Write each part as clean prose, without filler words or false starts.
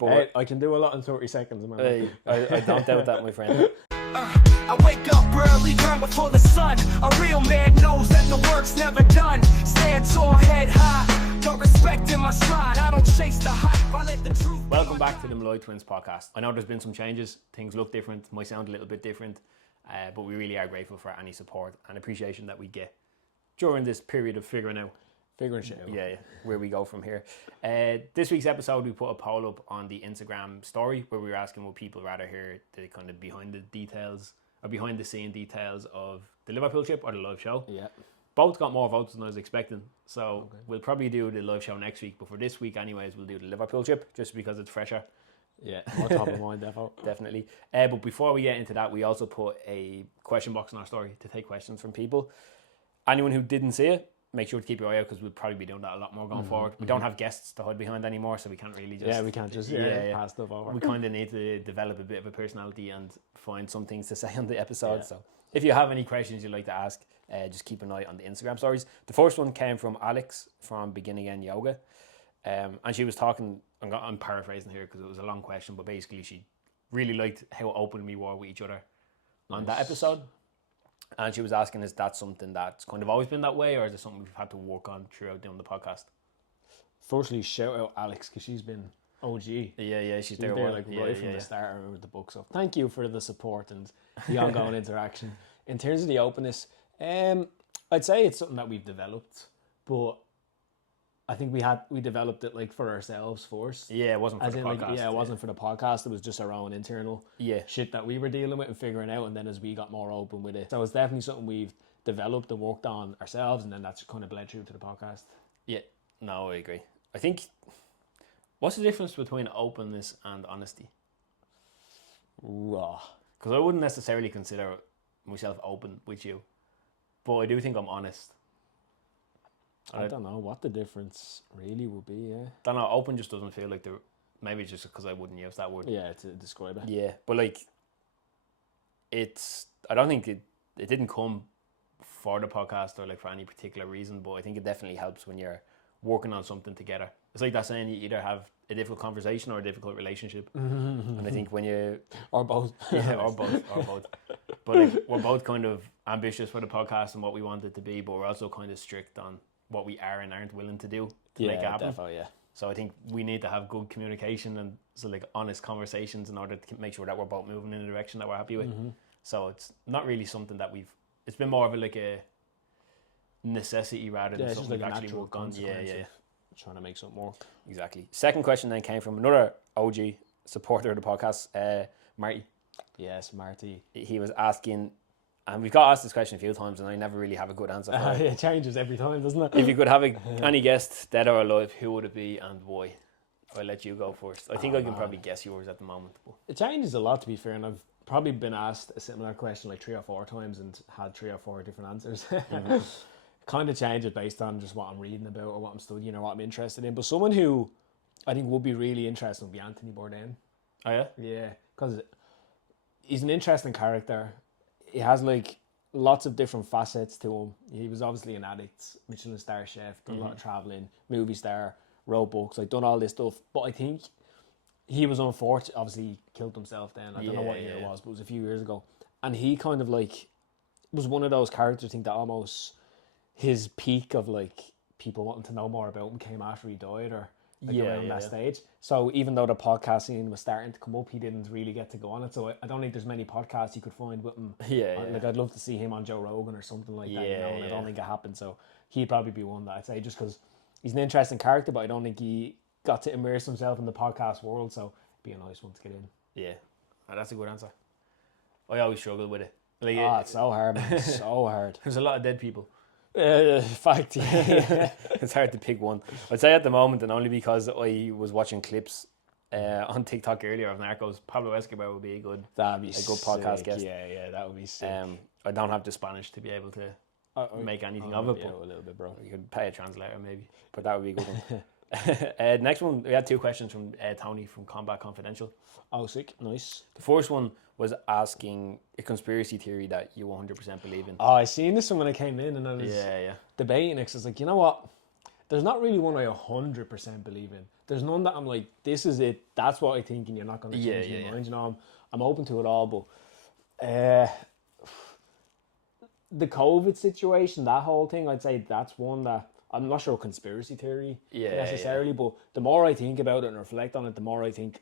But I can do a lot in 30 seconds, man. I don't doubt that, my friend. I wake up early, burn before the sun. A real man knows that the work's never done. Stand tall, head high. Don't respect in my stride. I don't chase the hype. I let the truth. Welcome back to the Molloy Twins Podcast. I know there's been some changes. Things look different. Might sound a little bit different. But we really are grateful for any support and appreciation that we get during this period of figuring shit out. Yeah, where we go from here. This week's episode, we put a poll up on the Instagram story where we were asking would people rather hear the kind of behind the scene details of the Liverpool Trip or the live show. Yeah. Both got more votes than I was expecting, so we'll probably do the live show next week, but for this week anyways, we'll do the Liverpool Trip just because it's fresher. Yeah, more top of mind, Definitely. But before we get into that, we also put a question box in our story to take questions from people. Anyone who didn't see it, make sure to keep your eye out because we'll probably be doing that a lot more going forward. We don't have guests to hide behind anymore, so we can't really just... Yeah, we can't just pass stuff over. We kind of need to develop a bit of a personality and find some things to say on the episode. Yeah. So if you have any questions you'd like to ask, just keep an eye on the Instagram stories. The first one came from Alex from Begin Again Yoga. And she was talking, I'm paraphrasing here because it was a long question, but basically she really liked how open we were with each other on that episode. And she was asking, is that something that's kind of always been that way, or is it something we've had to work on throughout doing the podcast? Firstly, shout out Alex, because she's been OG. Yeah, she's there right from the start. I remember the book, so thank you for the support and the ongoing interaction. In terms of the openness, I'd say it's something that we've developed, but I think we developed it like for ourselves first. Yeah, it wasn't for the podcast. It wasn't for the podcast. It was just our own internal shit that we were dealing with and figuring out. And then as we got more open with it, so it's definitely something we've developed and worked on ourselves. And then that's kind of bled through to the podcast. Yeah, no, I agree. I think, what's the difference between openness and honesty? Because I wouldn't necessarily consider myself open with you, but I do think I'm honest. I don't know what the difference really would be, yeah. Don't know, open just doesn't feel like maybe it's just because I wouldn't use that word. Yeah, to describe it. Yeah, but like, I don't think it didn't come for the podcast or like for any particular reason, but I think it definitely helps when you're working on something together. It's like that saying, you either have a difficult conversation or a difficult relationship. And I think when you... Or both. Yeah, or both. But like, we're both kind of ambitious for the podcast and what we want it to be, but we're also kind of strict on what we are and aren't willing to do to make it happen. Definitely, yeah. So I think we need to have good communication and so like honest conversations in order to make sure that we're both moving in a direction that we're happy with. So it's not really something that it's been more of a necessity rather than something we've actually worked on. Yeah. Trying to make something work. Exactly. Second question then came from another OG supporter of the podcast, Marty. Yes, Marty. He was asking, and we've got asked this question a few times and I never really have a good answer for it. It changes every time, doesn't it? If you could have any guest, dead or alive, who would it be and why? I'll let you go first. I think I can probably guess yours at the moment. But. It changes a lot, to be fair, and I've probably been asked a similar question like 3 or 4 times and had 3 or 4 different answers. Kind of changes based on just what I'm reading about or what I'm studying or what I'm interested in. But someone who I think would be really interesting would be Anthony Bourdain. Oh yeah? Yeah, because he's an interesting character. He has like lots of different facets to him. He was obviously an addict, Michelin star chef, done a lot of travelling, movie star, wrote books, like done all this stuff. But I think he was unfortunate. Obviously, he killed himself then. I don't know what year it was, but it was a few years ago. And he kind of like was one of those characters, I think, that almost his peak of like people wanting to know more about him came after he died or around that stage. So even though the podcast scene was starting to come up, he didn't really get to go on it. So I don't think there's many podcasts you could find with him. Like I'd love to see him on Joe Rogan or something like that, and I don't think it happened. So he'd probably be one that I'd say, just because he's an interesting character, but I don't think he got to immerse himself in the podcast world. So it'd be a nice one to get in. Yeah, that's a good answer. I always struggle with it. Like, it's so hard, man. So hard. There's a lot of dead people. Fact, yeah. It's hard to pick one. I'd say at the moment, and only because I was watching clips on TikTok earlier of Narcos, Pablo Escobar would be a good podcast guest. Yeah, that would be sick. I don't have the Spanish to be able to make anything of it, but a little bit, bro. You could pay a translator maybe, but that would be a good one. Next one, we had 2 questions from Tony from Combat Confidential. Oh, sick, nice. The first one was asking a conspiracy theory that you 100% believe in. Oh, I seen this one when I came in and I was debating debating it, 'cause I was like, you know what? There's not really one I 100% believe in. There's none that I'm like, this is it. That's what I think, and you're not going to change your mind. You know, I'm open to it all, but the COVID situation, that whole thing, I'd say that's one that I'm not sure conspiracy theory necessarily, but the more I think about it and reflect on it, the more I think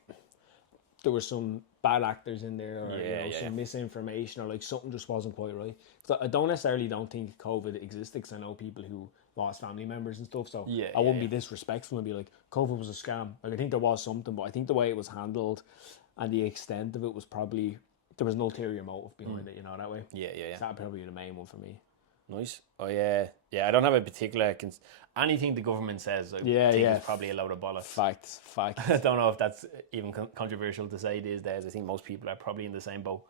there were some bad actors in there, or some misinformation, or like something just wasn't quite right. So I don't think COVID existed, because I know people who lost family members and stuff. So I wouldn't be disrespectful and be like, COVID was a scam. Like, I think there was something, but I think the way it was handled and the extent of it was probably, there was an ulterior motive behind it, you know, that way. Yeah. So that'd probably be the main one for me. Nice. Oh yeah. I don't have a particular anything the government says. I think is probably a load of bollocks. Fact. I don't know if that's even controversial to say these days. I think most people are probably in the same boat.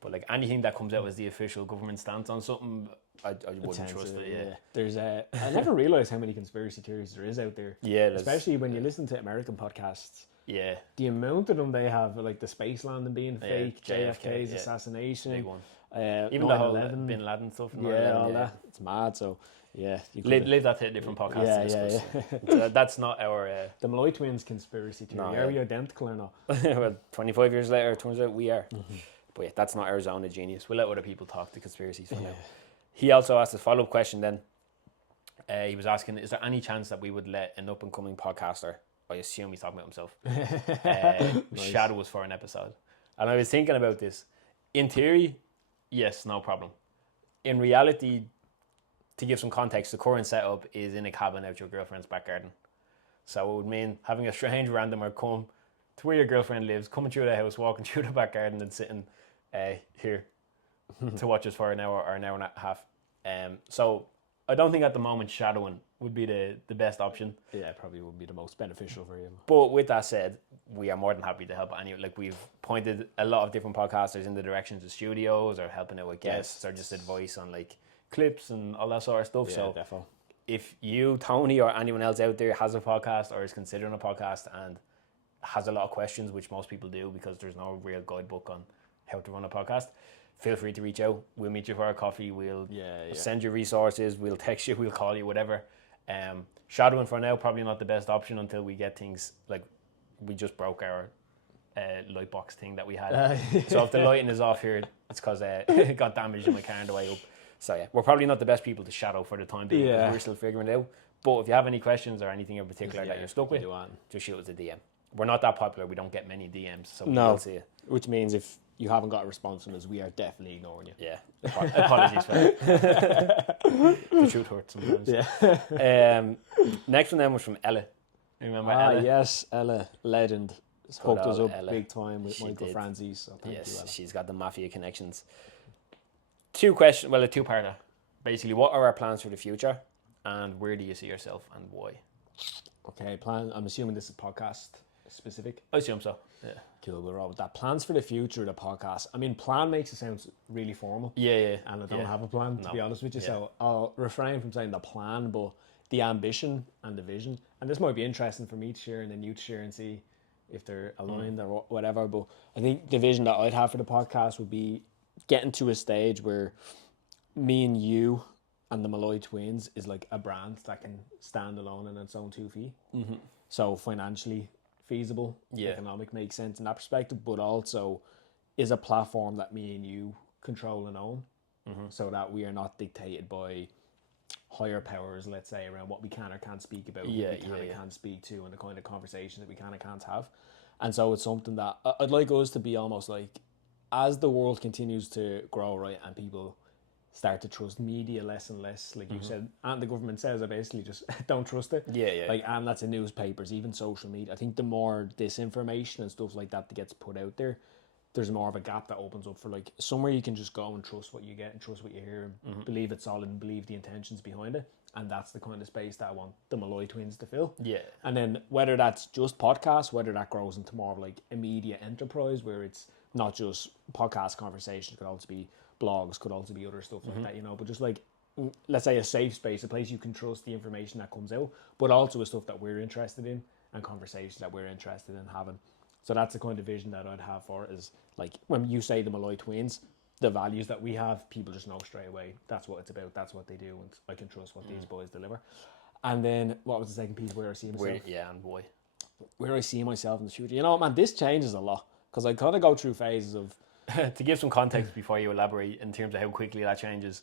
But like anything that comes out as the official government stance on something, I wouldn't trust it. Yeah. There's I never realized how many conspiracy theories there is out there. Yeah. Especially when you listen to American podcasts. Yeah. The amount of them they have, like the space landing being fake, JFK's assassination. Big one. Even the whole 9/11. Bin Laden stuff. All that. It's mad. So, you leave that to a different podcast to discuss. That's not our... the Molloy Twins conspiracy theory. Are we identical or not? Well, 25 years later, it turns out we are. But yeah, that's not our zone of genius. We'll let other people talk the conspiracies for now. He also asked a follow-up question then. He was asking, is there any chance that we would let an up-and-coming podcaster, I assume he's talking about himself, shadow us for an episode? And I was thinking about this. In theory, yes, no problem. In reality, to give some context, the current setup is in a cabin out your girlfriend's back garden. So it would mean having a strange randomer come to where your girlfriend lives, coming through the house, walking through the back garden and sitting here to watch us for an hour or an hour and a half. So I don't think at the moment shadowing would be the best option. Yeah, it probably would be the most beneficial for you. But with that said, we are more than happy to help any. Like, we've pointed a lot of different podcasters in the directions of studios, or helping out with guests, or just advice on like clips and all that sort of stuff. Yeah, so definitely. If you, Tony, or anyone else out there has a podcast or is considering a podcast and has a lot of questions, which most people do because there's no real guidebook on how to run a podcast, feel free to reach out. We'll meet you for a coffee. We'll send you resources. We'll text you. We'll call you, whatever. Shadowing for now, probably not the best option until we get things like, we just broke our light box thing that we had. So if the lighting is off here, it's because it got damaged in my car on the way up. So yeah, we're probably not the best people to shadow for the time being. We're still figuring it out. But if you have any questions or anything in particular that you're stuck with, just shoot us a DM. We're not that popular. We don't get many DMs, so we will see it. Which means if you haven't got a response from us, we are definitely ignoring you. Yeah. Apologies for that. The truth hurts sometimes. Yeah. Next one then was from Ella. Remember Ella? Yes, Ella, legend. Hooked us up big time with Michael Franzese. So thank you, Ella. She's got the mafia connections. Two questions, well, a two-parter. Basically, what are our plans for the future, and where do you see yourself and why? Okay, plan. I'm assuming this is podcast specific. I assume so. Yeah. Cool, we're all with that. Plans for the future of the podcast. I mean, plan makes it sound really formal. Yeah. And I don't have a plan, to be honest with you. So I'll refrain from saying the plan, but the ambition and the vision. And this might be interesting for me to share and then you to share and see if they're aligned or whatever. But I think the vision that I'd have for the podcast would be getting to a stage where me and you and the Molloy Twins is like a brand that can stand alone on its own 2 feet. Mm-hmm. So financially feasible, economic makes sense in that perspective, but also is a platform that me and you control and own, so that we are not dictated by higher powers, let's say, around what we can or can't speak about, what we can or can't speak to, and the kind of conversations that we can or can't have. And so it's something that I'd like us to be almost like, as the world continues to grow, right, and people start to trust media less and less, like you said, and the government says, I basically just don't trust it. Like, and that's in newspapers, even social media. I think the more disinformation and stuff like that gets put out there, there's more of a gap that opens up for like somewhere you can just go and trust what you get and trust what you hear and believe it's solid and believe the intentions behind it. And that's the kind of space that I want the Molloy Twins to fill. Yeah. And then whether that's just podcasts, whether that grows into more of like a media enterprise where it's not just podcast conversations, could also be blogs, could also be other stuff like that, you know, but just like, let's say a safe space, a place you can trust the information that comes out, but also a stuff that we're interested in and conversations that we're interested in having. So that's the kind of vision that I'd have for it, is like when you say the Molloy Twins, the values that we have, people just know straight away that's what it's about, that's what they do, and I can trust what these boys deliver. And then what was the second piece? Where I see myself. And why? Where I see myself in the future. You know what, man? This changes a lot because I kind of go through phases of. To give some context before you elaborate in terms of how quickly that changes.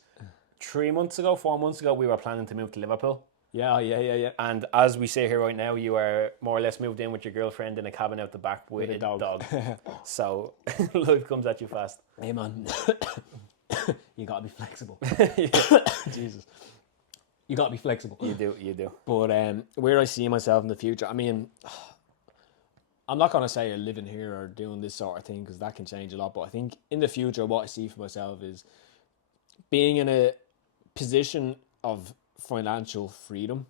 4 months ago, we were planning to move to Liverpool. Yeah. And as we say here right now, you are more or less moved in with your girlfriend in a cabin out the back with a dog. So life comes at you fast. Hey, man. You got to be flexible. Jesus. You got to be flexible. You do. But where I see myself in the future, I mean, I'm not going to say living here or doing this sort of thing because that can change a lot. But I think in the future, what I see for myself is being in a position of financial freedom,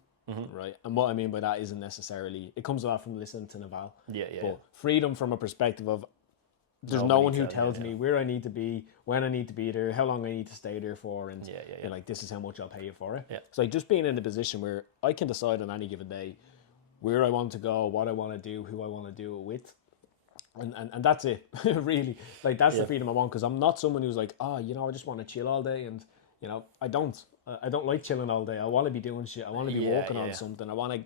right? And what I mean by that isn't necessarily, it comes a lot from listening to Naval. But freedom from a perspective of there's no one who tells me where I need to be, when I need to be there, how long I need to stay there for, and you're like, this is how much I'll pay you for it. Yeah. So like just being in a position where I can decide on any given day where I want to go, what I want to do, who I want to do it with. And that's it, really. Like, that's the freedom I want, because I'm not someone who's like, I just want to chill all day. And, I don't like chilling all day. I want to be doing shit. I want to be working on something. I want to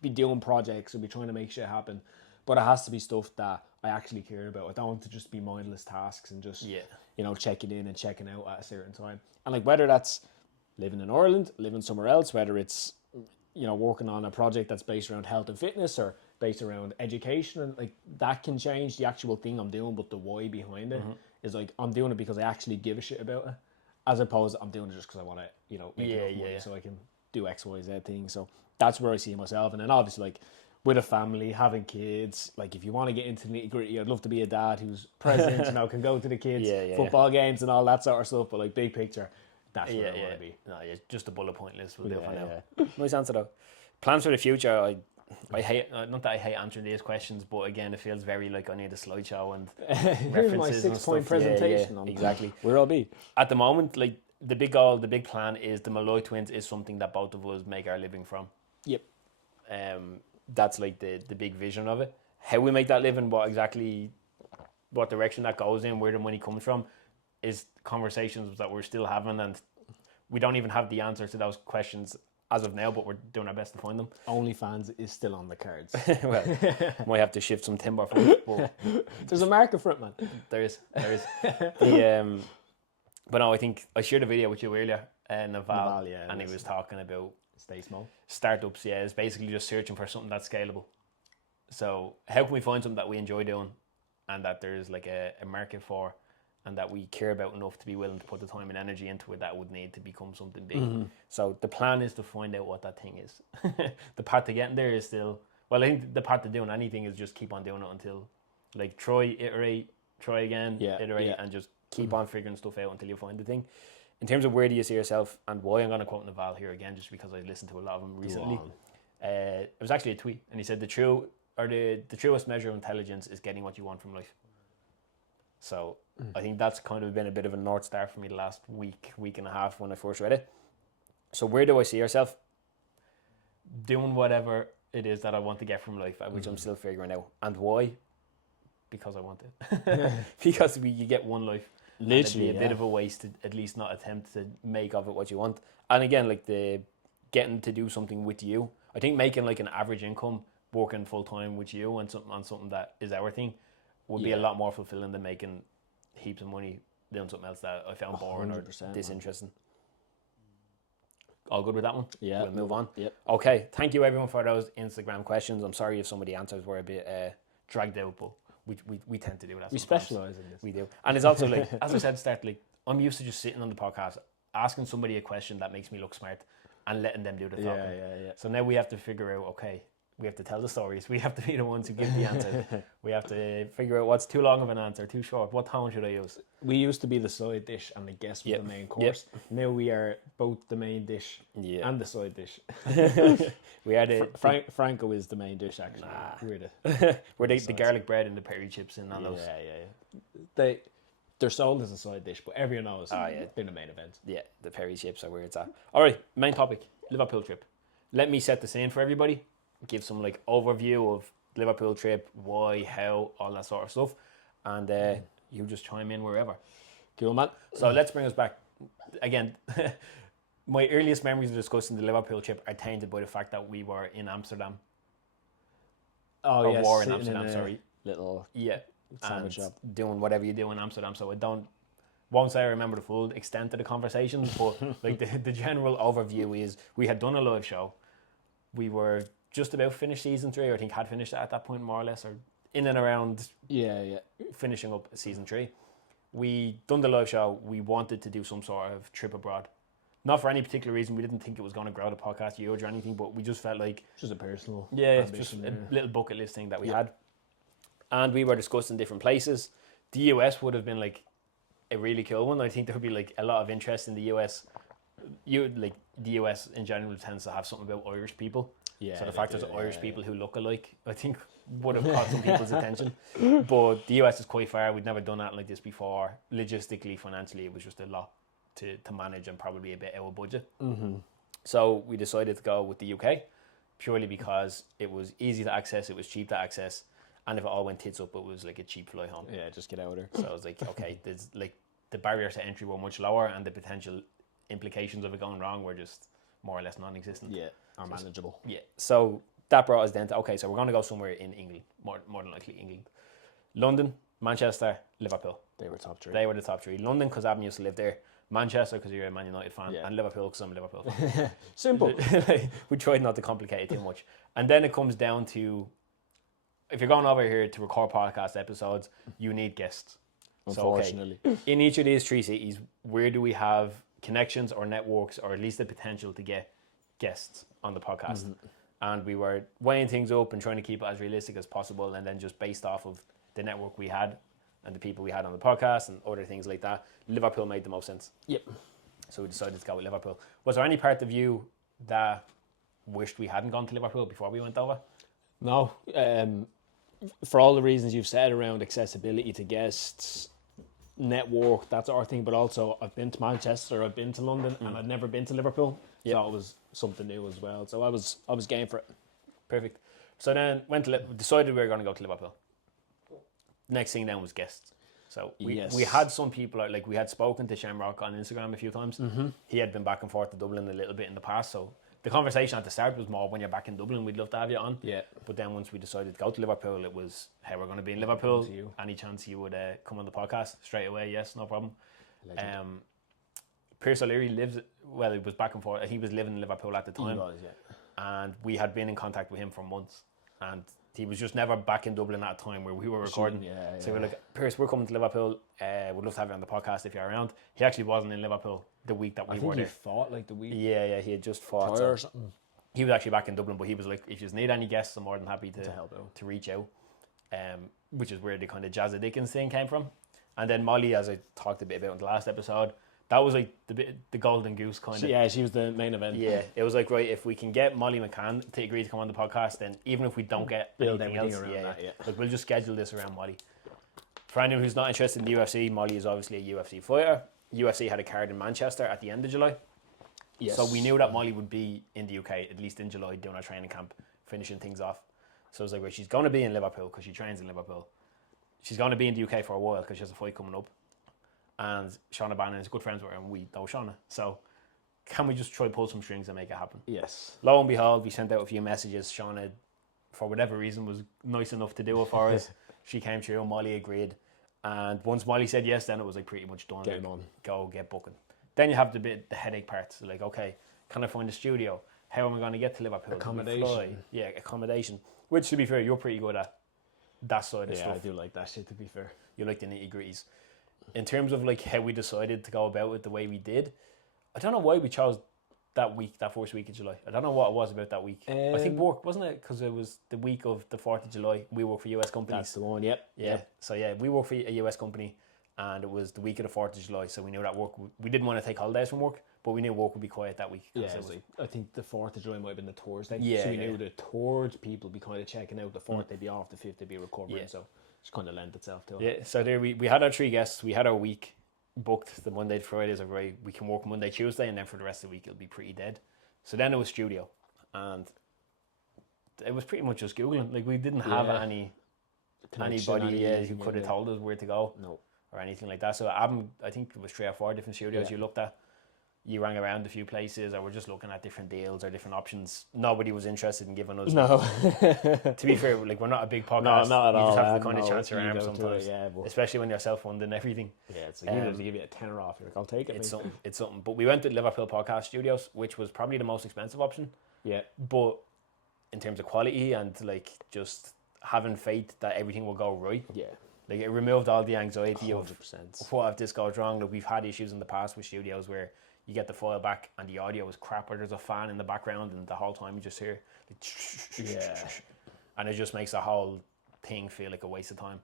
be doing projects and be trying to make shit happen. But it has to be stuff that I actually care about. I don't want to just be mindless tasks and just, checking in and checking out at a certain time. And, like, whether that's living in Ireland, living somewhere else, whether it's, working on a project that's based around health and fitness or based around education, and like that can change the actual thing I'm doing, but the why behind it is like I'm doing it because I actually give a shit about it, as opposed to I'm doing it just because I want to, make enough money so I can do X, Y, Z thing. So that's where I see myself. And then obviously, like, with a family, having kids, like if you want to get into nitty gritty, I'd love to be a dad who's present, can go to the kids' football games and all that sort of stuff. But like big picture, that's where I want to be. No, just a bullet point list will do for now. Nice answer though. Plans for the future, I hate, not that I hate answering these questions, but again, it feels very like I need a slideshow and here's my 6-point presentation. Exactly. Where I'll be. At the moment, like the big goal, the big plan is the Molloy Twins is something that both of us make our living from. Yep. That's like the big vision of it. How we make that living, what direction that goes in, where the money comes from, is conversations that we're still having, and we don't even have the answer to those questions as of now, but we're doing our best to find them. OnlyFans is still on the cards. Well, might have to shift some timber for it. But there's a market for it, man. There is. But no, I think I shared a video with you earlier, Naval, and he was talking about stay small startups. Yeah, it's basically just searching for something that's scalable. So how can we find something that we enjoy doing, and that there's like a market for, and that we care about enough to be willing to put the time and energy into it that would need to become something big. So the plan is to find out what that thing is. The path to getting there is still, I think the path to doing anything is just keep on doing it until, like, try, iterate, try again, iterate, and just keep on figuring stuff out until you find the thing. In terms of where do you see yourself and why, I'm going to quote Naval here again, just because I listened to a lot of them recently. It was actually a tweet, and he said the truest measure of intelligence is getting what you want from life. So I think that's kind of been a bit of a North Star for me the last week and a half when I first read it. So where do I see yourself? Doing whatever it is that I want to get from life, which I'm still figuring out. And why? Because I want it. Because you get one life. Literally, it'd be a bit of a waste to at least not attempt to make of it what you want. And again, like the getting to do something with you. I think making like an average income, working full time with you and something that is our thing, would be a lot more fulfilling than making heaps of money doing something else that I found boring or disinteresting. All good with that one? Yeah. We'll move on. Yep. Okay. Thank you everyone for those Instagram questions. I'm sorry if some of the answers were a bit dragged out, but we tend to do that. We specialise in this. We do. And it's also like, as I said at the start, like, I'm used to just sitting on the podcast, asking somebody a question that makes me look smart and letting them do the talking. Yeah. So now we have to figure out, okay, we have to tell the stories. We have to be the ones who give the answers. We have to figure out what's too long of an answer, too short. What tone should I use? We used to be the side dish and the guest was the main course. Now we are both the main dish and the side dish. We are the Franco is the main dish, actually. We're the garlic bread and the peri chips and all those. Yeah. They're sold as a side dish, but everyone knows they're the main event. Yeah, the peri chips are where it's at. All right, main topic, Liverpool trip. Let me set the scene for everybody. Give some like overview of Liverpool trip, why, how, all that sort of stuff, and you just chime in wherever. Cool, man. So let's bring us back again. my earliest memories of discussing the Liverpool trip are tainted by the fact that we were in Amsterdam. Oh, Or yeah. war in sitting Amsterdam, a sorry. Little Yeah. sandwich And shop. doing whatever you do in Amsterdam. So won't say I remember the full extent of the conversation, but like the general overview is we had done a live show. We were just about finished season 3, or I think had finished it at that point more or less, or in and around Yeah. finishing up season 3. We done the live show. We wanted to do some sort of trip abroad. Not for any particular reason. We didn't think it was going to grow the podcast huge or anything, but we just felt like... Just a personal it's just a little bucket list thing that we had. And we were discussing different places. The US would have been like a really cool one. I think there would be like a lot of interest in the US. The US in general tends to have something about Irish people. Yeah, So the fact there's Irish people who look alike, I think, would have caught some people's attention. But the US is quite far. We'd never done that like this before. Logistically, financially, it was just a lot to manage and probably a bit out of budget. Mm-hmm. So we decided to go with the UK purely because it was easy to access, it was cheap to access, and if it all went tits up, it was like a cheap fly home. Yeah, just get out of there. So I was like, okay, there's like the barriers to entry were much lower, and the potential implications of it going wrong were just more or less non-existent. Yeah, are manageable. Yeah. So that brought us then to, okay, so we're going to go somewhere in England, more than likely England. London, Manchester, Liverpool. They were top 3. They were the top 3. London, because Adam used to live there. Manchester, because you're a Man United fan. Yeah. And Liverpool, because I'm a Liverpool fan. Simple. We tried not to complicate it too much. And then it comes down to, if you're going over here to record podcast episodes, you need guests. Unfortunately. So, okay, in each of these 3 cities, where do we have connections or networks, or at least the potential to get guests on the podcast? And we were weighing things up and trying to keep it as realistic as possible, and then just based off of the network we had and the people we had on the podcast and other things like that, Liverpool made the most sense. Yep. So we decided to go with Liverpool. Was there any part of you that wished we hadn't gone to Liverpool before we went over? No. For all the reasons you've said around accessibility to guests, network, that sort of thing, but also I've been to Manchester, I've been to London, and I've never been to Liverpool. Yep. So it was something new as well. So I was game for it. Perfect. So then decided we were going to go to Liverpool. Next thing then was guests. So we had some people, like we had spoken to Shamrock on Instagram a few times. Mm-hmm. He had been back and forth to Dublin a little bit in the past. So the conversation at the start was more, when you're back in Dublin, we'd love to have you on. Yeah. But then once we decided to go to Liverpool, it was, hey, we're going to be in Liverpool. Any chance you would come on the podcast? Straight away, yes, no problem. Pierce O'Leary he was back and forth. He was living in Liverpool at the time. He was, yeah. And we had been in contact with him for months. And he was just never back in Dublin at a time where we were recording. So we were like, Pierce, we're coming to Liverpool. We'd love to have you on the podcast if you're around. He actually wasn't in Liverpool the week that we were there. He fought like the week Yeah, he had just fought. or something. He was actually back in Dublin, but he was like, if you need any guests, I'm more than happy to help out. to reach out. Which is where the kind of Jazza Dickens thing came from. And then Molly, as I talked a bit about in the last episode, that was like the golden goose kind of. Yeah, she was the main event. Yeah, it was like, right, if we can get Molly McCann to agree to come on the podcast, then even if we don't get Build anything everything else, around that, yeah. like we'll just schedule this around Molly. For anyone who's not interested in the UFC, Molly is obviously a UFC fighter. UFC had a card in Manchester at the end of July. Yes. So we knew that Molly would be in the UK, at least in July, doing our training camp, finishing things off. So I was like, well, she's going to be in Liverpool because she trains in Liverpool. She's going to be in the UK for a while because she has a fight coming up. And Shauna Bannon is good friends with her, and we know Shauna. So can we just try pull some strings and make it happen? Yes. Lo and behold, we sent out a few messages. Shauna, for whatever reason, was nice enough to do it for us. She came through, and Molly agreed. And once Molly said yes, then it was like pretty much done. Game like, on. Go get booking. Then you have the headache part. So like, okay, can I find a studio? How am I going to get to Liverpool? Accommodation. Yeah, accommodation. Which, to be fair, you're pretty good at that side of stuff. Yeah, I do like that shit, to be fair. You like the nitty-gritties. In terms of like how we decided to go about it the way we did, I don't know why we chose that week, that first week of July. I don't know what it was about that week. I think work, wasn't it? Because it was the week of the 4th of July. We work for US companies. That's the one, yep. Yeah. So yeah, we work for a US company, and it was the week of the 4th of July. So we knew that work, we didn't want to take holidays from work, but we knew work would be quiet that week. Yeah, I think the 4th of July might have been the Thursday. Yeah, so we knew the third people be kind of checking out. The 4th they'd be off, the 5th they'd be recovering. Yeah. So it's kind of lent itself to it. Yeah, so there we had our 3 guests. We had our week booked the Monday to Fridays. Of right, we can work Monday, Tuesday, and then for the rest of the week it'll be pretty dead. So then it was studio, and it was pretty much just Googling. Like we didn't have anybody who could have told us where to go. No. Or anything like that. So I think it was 3 or 4 different studios you looked at. you rang around a few places, or we're just looking at different deals or different options. Nobody was interested in giving us. No. To be fair, like we're not a big podcast. No, not at you all. just have to kind of chance your arm ego to it, sometimes, yeah, but especially when you're self-funding and everything. yeah, it's like you need to give you a tenner off. You're like, I'll take it. It's mate. something. It's something. But we went to Liverpool Podcast Studios, which was probably the most expensive option. Yeah, But in terms of quality and like just having faith that everything will go right, yeah, like it removed all the anxiety 100%. of what if this goes wrong. Like we've had issues in the past with studios where you get the file back and the audio is crap, or there's a fan in the background and the whole time you just hear like, Yeah. and it just makes the whole thing feel like a waste of time.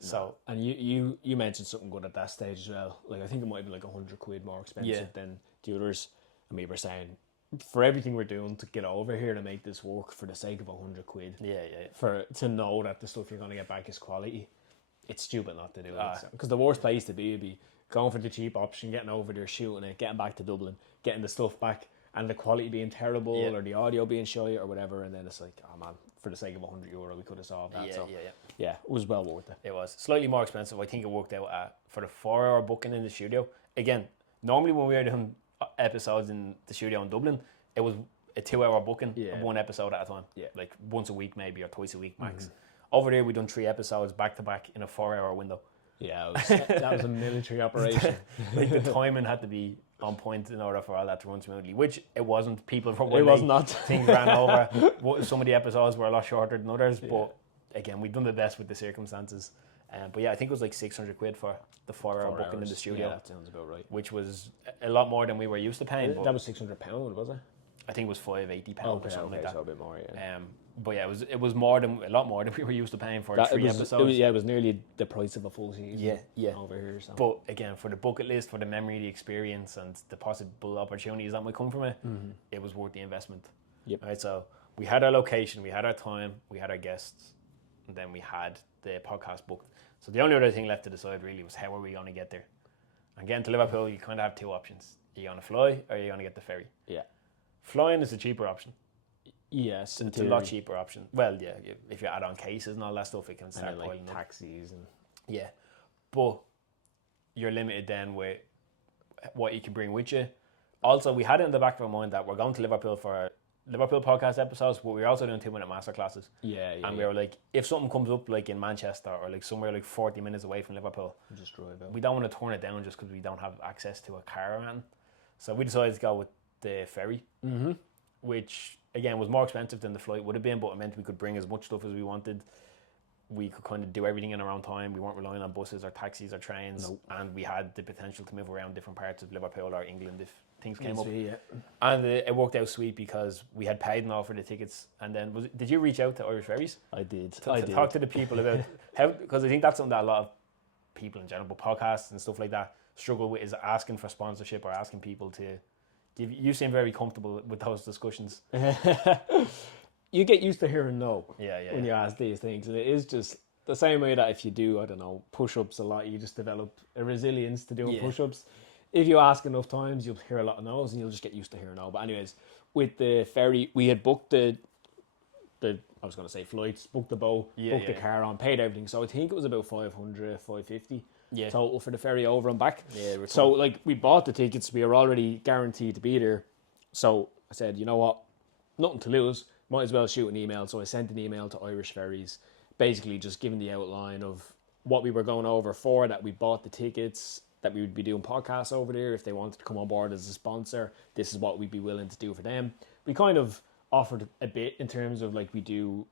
So And you mentioned something good at that stage as well. Like I think it might have been like £100 more expensive than the others. And we were saying, for everything we're doing to get over here to make this work for the sake of £100, yeah. to know that the stuff you're going to get back is quality, it's stupid not to do it. Because the worst place to be would be going for the cheap option, getting over there, shooting it, getting back to Dublin, getting the stuff back, and the quality being terrible or the audio being shy or whatever, and then it's like, oh man, for the sake of €100 we could have solved that. Yeah, it was well worth it. It was slightly more expensive. I think it worked out for the 4-hour booking in the studio. Again, normally when we were doing episodes in the studio in Dublin, it was a 2-hour booking of one episode at a time. Yeah. Like once a week maybe, or twice a week max. Over there we done 3 episodes back to back in a 4-hour window. Yeah, that was a military operation. Like the timing had to be on point in order for all that to run smoothly, which it wasn't. People were it was not. Things ran over. Some of the episodes were a lot shorter than others, but again, we've done the best with the circumstances. But yeah, I think it was like £600 for the 4-hour booking in the studio. Yeah, that sounds about right. Which was a lot more than we were used to paying. That was £600, was it? I think it was £580 or something like that. So a bit more, yeah. But yeah, it was a lot more than we were used to paying for 3 episodes. It was nearly the price of a full season. Yeah. Over here. So. But again, for the bucket list, for the memory, the experience, and the possible opportunities that might come from it, it was worth the investment. Yep. Right. So we had our location, we had our time, we had our guests, and then we had the podcast booked. So the only other thing left to decide really was how are we going to get there. And getting to Liverpool, you kind of have 2 options: you're going to fly or you're going to get the ferry. Yeah. Flying is the cheaper option. Yes, It's a lot cheaper option. Well, yeah, if you add on cases and all that stuff, it can start and then, piling up. taxis and Yeah, but you're limited then with what you can bring with you. Also, we had it in the back of our mind that we're going to Liverpool for Liverpool podcast episodes, but we're also doing 2-minute masterclasses. Yeah. And we were like, if something comes up like in Manchester or like somewhere like 40 minutes away from Liverpool, just drive out. we don't want to turn it down just because we don't have access to a caravan. So we decided to go with the ferry, which again was more expensive than the flight would have been, but it meant we could bring as much stuff as we wanted. We could kind of do everything in our own time. We weren't relying on buses or taxis or trains, and we had the potential to move around different parts of Liverpool or England if things came up. Yeah. And it worked out sweet because we had paid and all for the tickets. And then did you reach out to Irish Ferries? I did. To talk to the people about how, because I think that's something that a lot of people in general, but podcasts and stuff like that, struggle with, is asking for sponsorship or asking people to give. You seem very comfortable with those discussions. You get used to hearing no when you ask these things. And it is just the same way that if you do, I don't know, push-ups a lot, you just develop a resilience to doing push-ups. If you ask enough times, you'll hear a lot of no's and you'll just get used to hearing no. But anyways, with the ferry, we had booked the I was going to say flights, booked the boat, booked the car on, paid everything. So I think it was about 500, 550 total for the ferry over and back. Yeah, so like we bought the tickets, we were already guaranteed to be there. So I said, you know what, nothing to lose, might as well shoot an email. So I sent an email to Irish Ferries, basically just giving the outline of what we were going over for, that we bought the tickets, that we would be doing podcasts over there. If they wanted to come on board as a sponsor, this is what we'd be willing to do for them. We kind of offered a bit in terms of like we do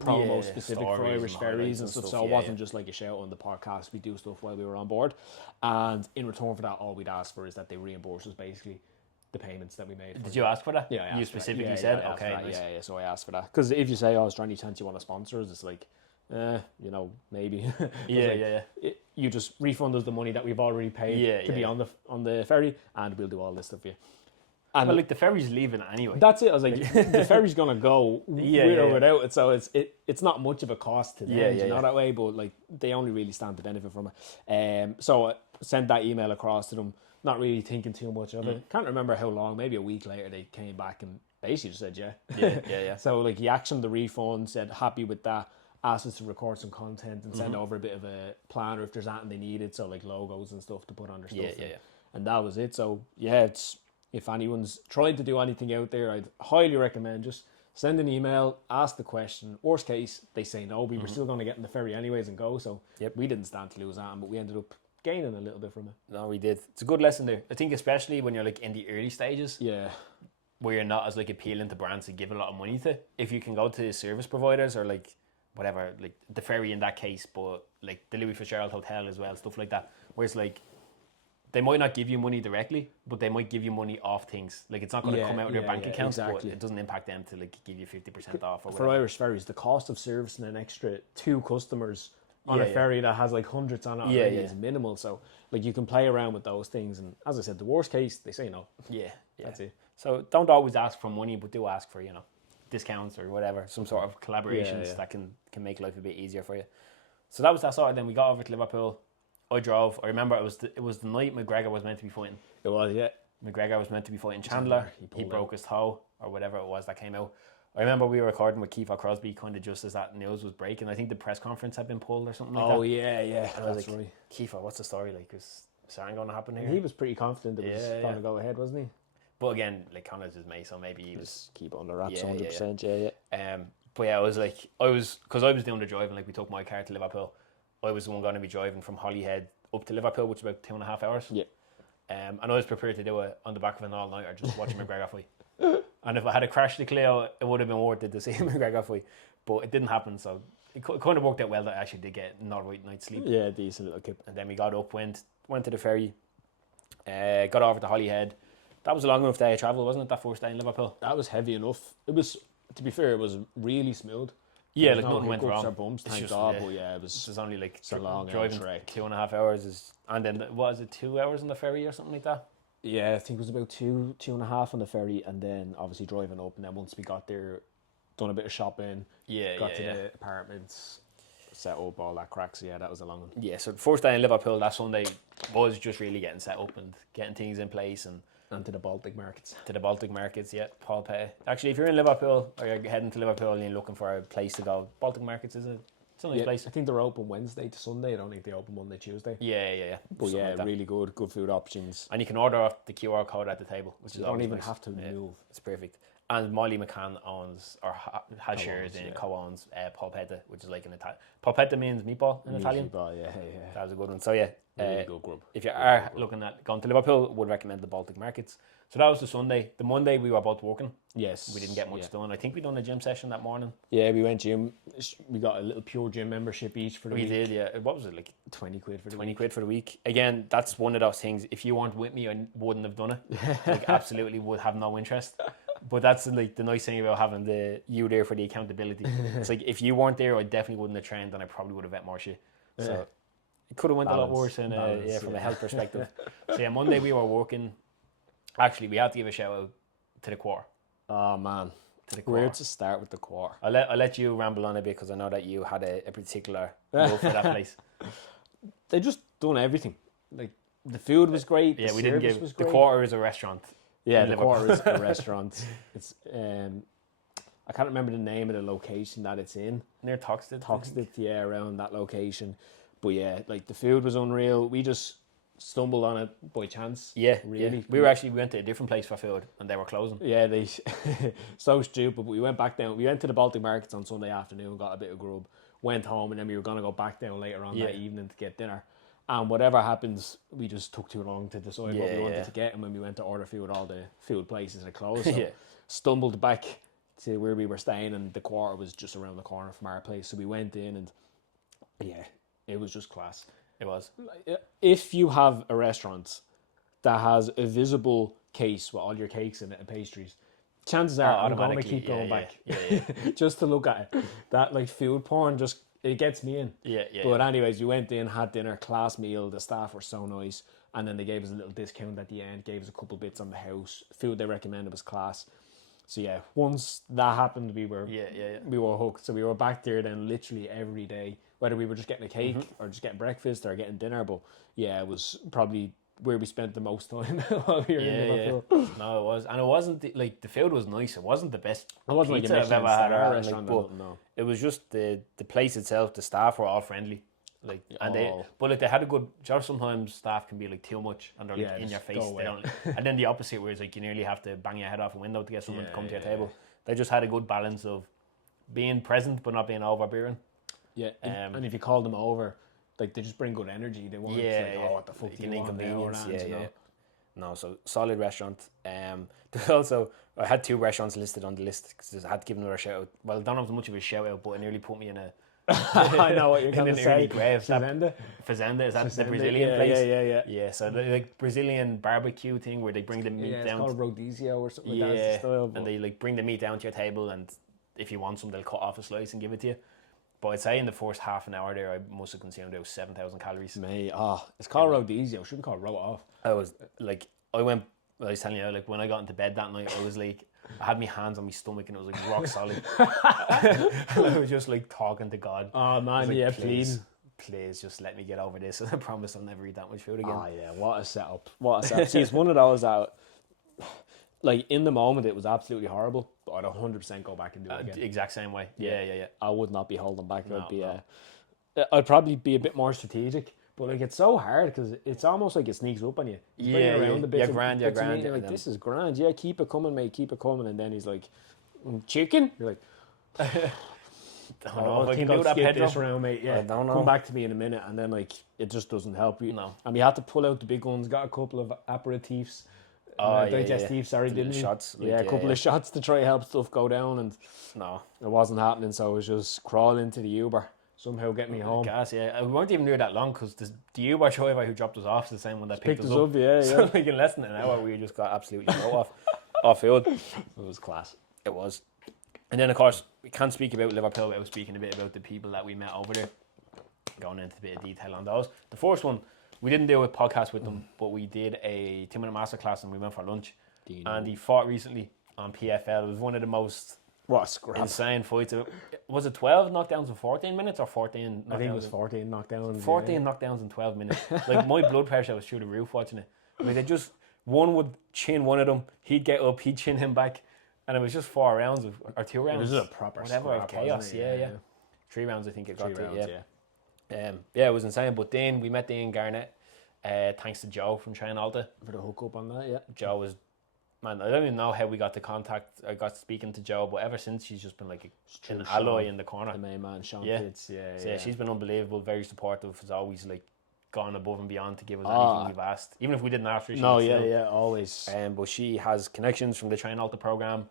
promo specific for Irish Ferries and stuff. So it wasn't just like a shout on the podcast. We do stuff while we were on board. And in return for that, all we'd ask for is that they reimburse us basically the payments that we made. Did you ask for that? Yeah, you specifically said, okay, nice. Yeah. So I asked for that because if you say, "Oh, is there any chance you want to sponsor us?" It's like, maybe. You just refund us the money that we've already paid to be on the ferry, and we'll do all this stuff for you. And well, like the ferry's leaving anyway. That's it. I was like, the ferry's gonna go with or without it, so it's not much of a cost to them, you know that way. But like they only really stand to benefit from it. So I sent that email across to them, not really thinking too much of it. Can't remember how long. Maybe a week later they came back and basically just said yeah. So like he actioned the refund, said happy with that, asked us to record some content and send over a bit of a plan or if there's anything they needed, so like logos and stuff to put on their stuff. and that was it. So yeah, it's if anyone's trying to do anything out there, I'd highly recommend just send an email, ask the question. Worst case, they say no. We were still going to get in the ferry anyways and go. So we didn't stand to lose that, but we ended up gaining a little bit from it. No, we did. It's a good lesson there. I think especially when you're like in the early stages. Yeah. Where you're not as like appealing to brands to give a lot of money to. If you can go to service providers or like whatever, like the ferry in that case, but like the Louis Fitzgerald Hotel as well, stuff like that. Where it's like they might not give you money directly, but they might give you money off things. Like it's not going to come out of their bank account, but it doesn't impact them to like give you 50% off or whatever. For Irish ferries, the cost of servicing an extra 2 customers on a ferry that has like hundreds on it already is minimal. So like you can play around with those things, and as I said, the worst case they say no. That's it. So don't always ask for money, but do ask for discounts or whatever, some sort of collaborations that can make life a bit easier for you. So that was that sort of. Then we got over to Liverpool. I drove. I remember it was the night McGregor was meant to be fighting. It was, yeah. McGregor was meant to be fighting Chandler. He broke his toe or whatever it was that came out. I remember we were recording with Kiefer Crosby kind of just as that news was breaking. I think the press conference had been pulled or something like that. Oh, yeah. And I was that's like, right. Kiefer, what's the story? Like, is something going to happen here? He was pretty confident it was going to go ahead, wasn't he? But again, like Connor's his mate, so maybe he was keep it under wraps 100%. But yeah, I was because I was doing the driving. Like we took my car to Liverpool. I was the one going to be driving from Holyhead up to Liverpool, which is about 2.5 hours. Yeah. And I was prepared to do it on the back of an all-nighter, just watching McGregor fight. And if I had a crash to Clio, it would have been worth it to see McGregor fight. But it didn't happen, so it kind of worked out well that I actually did get an alright night's sleep. Yeah, decent little kip. And then we got up, went to the ferry, got over to Holyhead. That was a long enough day of travel, wasn't it, that first day in Liverpool? That was heavy enough. It was, to be fair, it was really smooth. Yeah, like nothing went wrong. Or bumps, thank God, but yeah, it was only like a long driving trek. 2.5 hours and then what is it, 2 hours on the ferry or something like that? Yeah, I think it was about 2.5 on the ferry, and then obviously driving up, and then once we got there, done a bit of shopping, got to the apartments, set up, all that crack. So yeah, that was a long one. Yeah, so the first day in Liverpool that Sunday was just really getting set up and getting things in place and to the Baltic markets. Paul Pay. Actually, if you're in Liverpool or you're heading to Liverpool and you're looking for a place to go, Baltic markets is it's a nice place. I think they're open Wednesday to Sunday. I don't think they open Monday, Tuesday. Yeah. But yeah, like really good food options. And you can order off the QR code at the table, which is don't even nice. have to move. It's perfect. And Molly McCann owns or has shares in co-owns Polpetta, which is like an Italian. Polpetta means meatball in Italian. Meatball, yeah. That was a good one. So yeah, really good grub. If you are looking at going to Liverpool, would recommend the Baltic markets. So that was the Sunday. The Monday we were both working. Yes. We didn't get much done. I think we done a gym session that morning. Yeah, we went gym. We got a little pure gym membership each for the week. We did, yeah. What was it, like 20 quid for the 20 quid for the week. Again, that's one of those things. If you weren't with me, I wouldn't have done it. Like absolutely would have no interest. But that's like the nice thing about having you there for the accountability. It's like if you weren't there, I definitely wouldn't have trained, and I probably would have ate more shit. So it could have went a lot worse from a health perspective. So yeah, Monday we were working. Actually, we had to give a shout out to the Quarter. Oh man, to the Quarter. Where to start with the Quarter? I'll let you ramble on a bit because I know that you had a particular love for that place. They just done everything. Like the food was great. Yeah, the we didn't give was the great. Quarter is a restaurant. Yeah, the Quarter is a restaurant. It's I can't remember the name of the location that it's in. Near Toxteth, yeah, around that location. But yeah, like the food was unreal. We just stumbled on it by chance. Yeah, really. Yeah. We went to a different place for food and they were closing. Yeah, they so stupid. But we went back down. We went to the Baltic markets on Sunday afternoon, got a bit of grub, went home, and then we were gonna go back down later on that evening to get dinner. And whatever happens, we just took too long to decide what we wanted to get. And when we went to order food, all the food places had closed. So stumbled back to where we were staying, and the Quarter was just around the corner from our place. So we went in, and yeah, it was just class. It was. If you have a restaurant that has a visible case with all your cakes in it and pastries, chances are I'm going to keep going back just to look at it. That like food porn just it gets me in. But anyways, we went in, had dinner, class meal. The staff were so nice, and then they gave us a little discount at the end. Gave us a couple bits on the house. Food they recommended was class. So yeah, once that happened, we were hooked. So we were back there then literally every day, whether we were just getting a cake or just getting breakfast or getting dinner. But yeah, it was probably where we spent the most time while we were in Liverpool. No, it was, and it wasn't the food was nice. It wasn't the best. It wasn't like a I've ever had restaurant. It was just the place itself. The staff were all friendly. Like, and they had a good job. Sometimes staff can be like too much and they're like in your face. They don't, and then the opposite, where it's like you nearly have to bang your head off a window to get someone to come to your table. They just had a good balance of being present but not being overbearing. Yeah, and if you call them over, like they just bring good energy. They want oh, what the fuck do you want? Inconvenience. No, so solid restaurant. There's also, I had 2 restaurants listed on the list because I had to give another shout out. Well, I don't have much of a shout out, but it nearly put me in a. I know what you're going to say. Fazenda, is that the Brazilian place? Yeah. So the like Brazilian barbecue thing where they bring the meat down. It's called rodizio or something like that. Style, and they like bring the meat down to your table, and if you want some, they'll cut off a slice and give it to you. But I'd say in the first half an hour there, I must have consumed about 7,000 calories. It's called rodizio. Shouldn't call it roll off. I was telling you, like when I got into bed that night, I was like, I had my hands on my stomach and it was like rock solid. I was just like talking to God. Oh man, like, please just let me get over this. And I promise I'll never eat that much food again. Oh yeah, what a setup. See, it's one of those that, like in the moment, it was absolutely horrible, but I'd 100% go back and do it again. Exact same way. Yeah. I would not be holding back. I'd probably be a bit more strategic. But like it's so hard because it's almost like it sneaks up on you. Around a bit. You're grand. You're like, this is grand. Yeah, keep it coming, mate. Keep it coming. And then he's like, chicken. You're like, don't know if I can do that, Pedro. This around, mate. Yeah, I don't know. Come back to me in a minute, and then like it just doesn't help you. No. And we had to pull out the big ones. Got a couple of aperitifs. Digestifs. Sorry, didn't we? Shots. A couple of shots to try to help stuff go down, and it wasn't happening. So I was just crawling into the Uber. Somehow get me home. Gas, we weren't even near that long because the Uber driver who dropped us off is the same one that picked us up. So like in less than an hour, we just got absolutely off field. It was class. It was. And then of course we can't speak about Liverpool without speaking a bit about the people that we met over there. Going into a bit of detail on those. The first one, we didn't do a podcast with them, but we did a 2-minute masterclass and we went for lunch. And he fought recently on PFL. It was one of the most insane fights. Was it 12 knockdowns in 14 minutes or 14 knockdowns? I think it was 14 knockdowns. 14 knockdowns in 12 minutes. Like my blood pressure was through the roof watching it. I mean, one would chin one of them, he'd get up, he'd chin him back, and it was just 4 rounds or 2 rounds. It was a proper of chaos. Yeah. 3 rounds, I think it got to. It was insane. But then we met Dean Garnett, thanks to Joe from Train Alta for the hookup on that. Yeah, Joe was. Man, I don't even know how we got to contact. I got speaking to Joe, but ever since she's just been like an alloy in the corner. The main man, Sean Pitts. Yeah, she's been unbelievable, very supportive. Has always like gone above and beyond to give us anything we've asked, even if we didn't ask her. Always. But she has connections from the Train Alta program.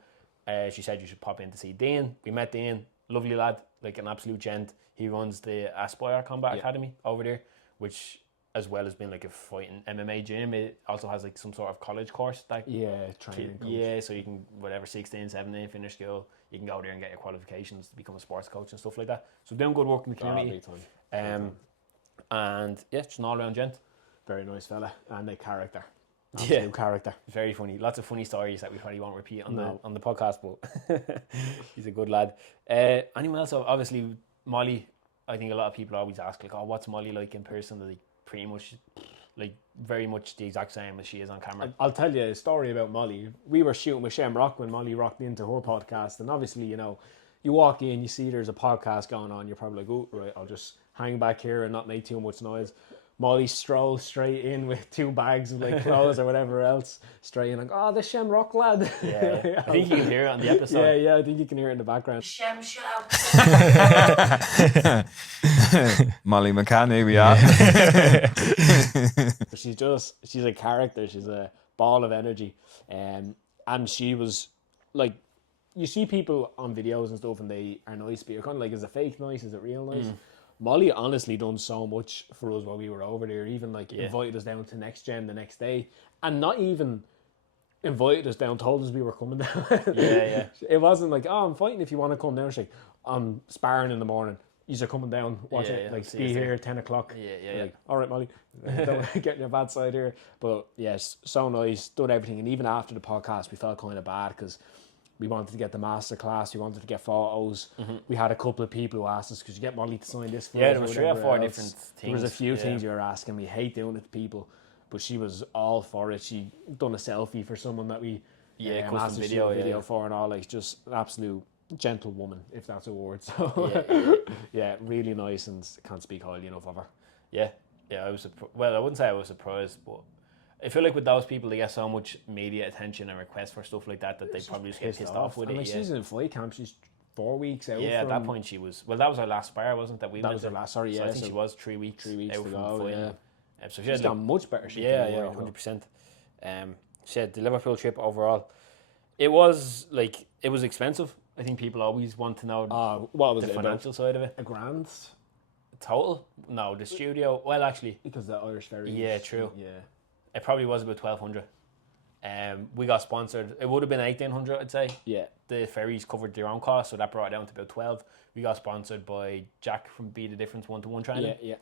She said you should pop in to see Dean. We met Dean, lovely lad, like an absolute gent. He runs the Aspire Combat Academy over there, which, as well as being like a fighting MMA gym, it also has like some sort of college course that training coach. Yeah, so you can 16, 17 finish school, you can go there and get your qualifications to become a sports coach and stuff like that. So doing good work in the community. And just an all round gent. Very nice fella and a character. Absolute character. Very funny. Lots of funny stories that we probably won't repeat on the podcast, but he's a good lad. Anyone else? Obviously Molly. I think a lot of people always ask like, oh, what's Molly like in person? Like pretty much, like very much the exact same as she is on camera. I'll tell you a story about Molly. We were shooting with Shamrock when Molly rocked into her podcast, and obviously, you know, you walk in, you see there's a podcast going on, you're probably like, oh, right, I'll just hang back here and not make too much noise. Molly strolls straight in with 2 bags of like clothes or whatever else, straight in like, oh, the Shamrock lad. Yeah. I think you can hear it on the episode. Yeah, I think you can hear it in the background. Shem shout. Molly McCann, here we are. She's a character. She's a ball of energy. And she was like, you see people on videos and stuff and they are nice, but you're kind of like, is it fake nice? Is it real nice? Molly honestly done so much for us while we were over there. Even like invited us down to Next Gen the next day, and not even invited us down, told us we were coming down. It wasn't like, oh, I'm fighting if you want to come down. She's like, I'm sparring in the morning. You're coming down, watch it, like be here 10 o'clock. Like, all right, Molly, don't get in your bad side here. But yes, so nice, done everything. And even after the podcast, we felt kind of bad because we wanted to get the masterclass, we wanted to get photos. We had a couple of people who asked us, could you get Molly to sign this for us? Yeah, there was 3 or 4 different things. There was a few things you were asking. We hate doing it to people, but she was all for it. She done a selfie for someone that we custom video for and all. Like, just an absolute gentlewoman, if that's a word. So yeah, really nice, and can't speak highly enough of her. Yeah, I was I wouldn't say I was surprised, but I feel like with those people, they get so much media attention and requests for stuff like that they probably just get pissed off with and it. Like she's in fight camp. She's 4 weeks out. Yeah, at that point she was. Well, that was her last spar, wasn't it? That was her last. Sorry, so yeah. I think she was 3 weeks. 3 weeks out to from go. fighting. Yeah. So she's got much better shape. Yeah, 100%. She said the Liverpool trip overall, it was expensive. I think people always want to know what was the it, financial side of it. $1,000? Total? No, the studio. Well, actually, because the Irish ferry. Yeah, true. Yeah, it probably was about 1,200. We got sponsored. It would have been 1,800, I'd say. Yeah. The ferries covered their own cost, so that brought it down to about 12. We got sponsored by Jack from Be the Difference 1-to-1 training. Yeah.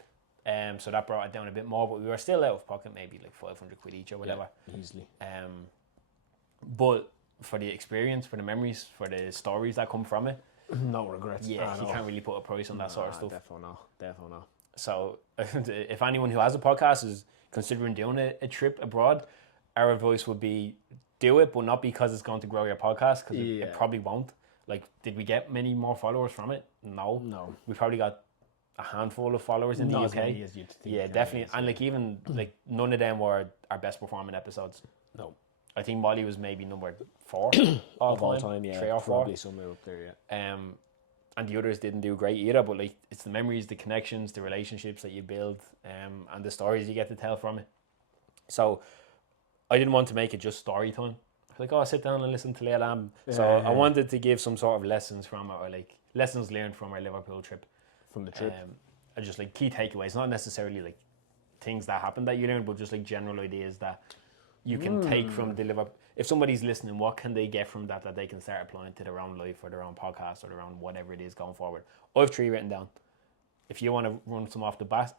So that brought it down a bit more, but we were still out of pocket, maybe like 500 quid each or whatever. Yeah, easily. But for the experience, for the memories, for the stories that come from it, no regrets. Yeah, you can't really put a price on that sort of stuff. Definitely not. So if anyone who has a podcast is considering doing a trip abroad, our advice would be do it, but not because it's going to grow your podcast, because it probably won't. Like, did we get many more followers from it? No. We probably got a handful of followers in the UK. As many as you'd think. Yeah, definitely. And like even like none of them were our best performing episodes. No. I think Molly was maybe number 4 of all time, yeah. 3 or 4. Probably somewhere up there, yeah. And the others didn't do great either, but like it's the memories, the connections, the relationships that you build, and the stories you get to tell from it. So I didn't want to make it just story time. Like, I'll sit down and listen to Leigh Lamb. So I wanted to give some sort of lessons from it, or like lessons learned from our Liverpool trip. From the trip. And just like key takeaways, not necessarily like things that happened that you learned, but just like general ideas that you can take from the Liverpool. If somebody's listening, what can they get from that they can start applying to their own life or their own podcast or their own whatever it is going forward? I have 3 written down. If you want to run some off the bat,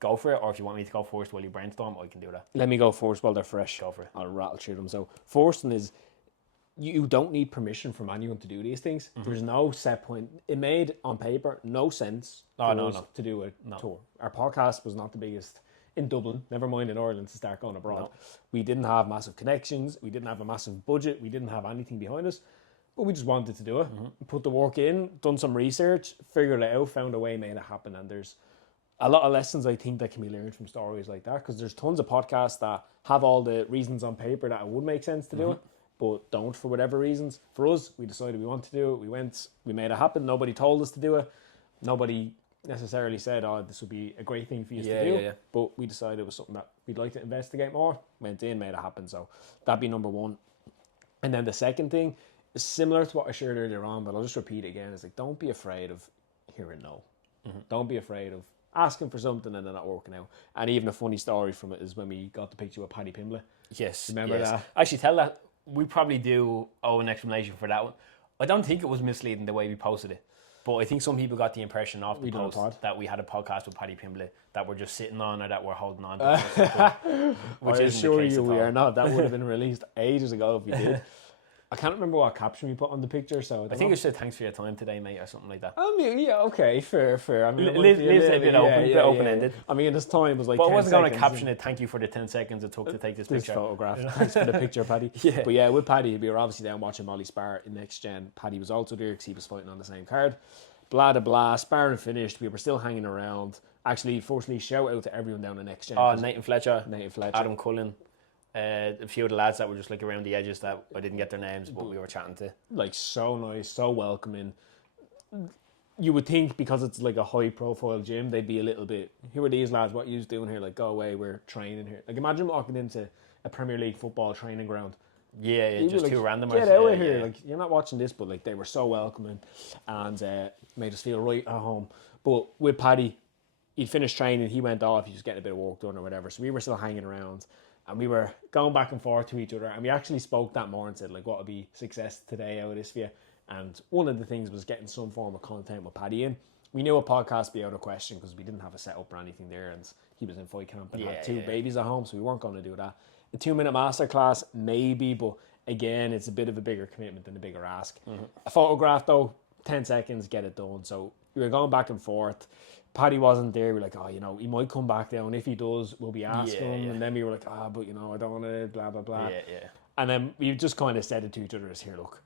go for it. Or if you want me to go first while you brainstorm, I can do that. Let me go first while they're fresh. Go for it. I'll rattle through them. So first one is, you don't need permission from anyone to do these things. There's no set point. It made, on paper, no sense for us to do a tour. Our podcast was not the biggest in Dublin, never mind in Ireland, to start going abroad. We didn't have massive connections. We didn't have a massive budget. We didn't have anything behind us. But we just wanted to do it. Put the work in, done some research, figured it out, found a way, made it happen. And there's a lot of lessons, I think, that can be learned from stories like that, because there's tons of podcasts that have all the reasons on paper that it would make sense to do it, but don't for whatever reasons. For us, we decided we want to do it. We went, we made it happen. Nobody told us to do it. Nobody necessarily said, this would be a great thing for you to do. Yeah. But we decided it was something that we'd like to investigate more. Went in, made it happen. So that'd be number 1. And then the second thing is similar to what I shared earlier on, but I'll just repeat it again. It's like, don't be afraid of hearing no. Don't be afraid of asking for something and then not working out. And even a funny story from it is when we got the picture with Paddy Pimblett. Yes. Remember that? Actually, tell that. We probably do owe an explanation for that one. I don't think it was misleading the way we posted it. But I think some people got the impression off the post that we had a podcast with Paddy Pimblett that we're just sitting on or that we're holding on to. Which I assure you we are not. That would have been released ages ago if we did. I can't remember what caption we put on the picture, so I think it said "Thanks for your time today, mate" or something like that. I mean, yeah, okay, fair. I mean, Liz a bit open-ended. I mean, this time was like. But I wasn't going to caption it. Thank you for the 10 seconds it took to take this picture. Photograph. Thanks for the picture, Paddy. But yeah, with Paddy, we were obviously down watching Molly spar in Next Gen. Paddy was also there because he was fighting on the same card. Blah, blah, sparring finished. We were still hanging around. Actually, firstly, shout out to everyone down in Next Gen. Nathan Fletcher, Adam Cullen. A few of the lads that were just like around the edges that I didn't get their names, but we were chatting to. Like, so nice, so welcoming. You would think because it's like a high profile gym, they'd be a little bit, who are these lads? What are you doing here? Like, go away, we're training here. Like, imagine walking into a Premier League football training ground. Yeah, just like, 2 randomers. Get out of here. Yeah. Like, you're not watching this, but like, they were so welcoming and made us feel right at home. But with Paddy, he'd finished training, he went off, he was getting a bit of work done or whatever. So we were still hanging around. And we were going back and forth to each other. And we actually spoke that more and said, like, what would be success today out of this for you? And one of the things was getting some form of content with Paddy in. We knew a podcast would be out of question because we didn't have a setup or anything there. And he was in fight camp and had 2 babies at home. So we weren't going to do that. A 2-minute masterclass, maybe. But again, it's a bit of a bigger commitment than a bigger ask. A photograph, though, 10 seconds, get it done. So we were going back and forth. Paddy wasn't there. We're like, he might come back down. If he does, we'll be asking him. And then we were like, but I don't want to, blah, blah, blah. Yeah. And then we just kind of said it to each other as, here, look,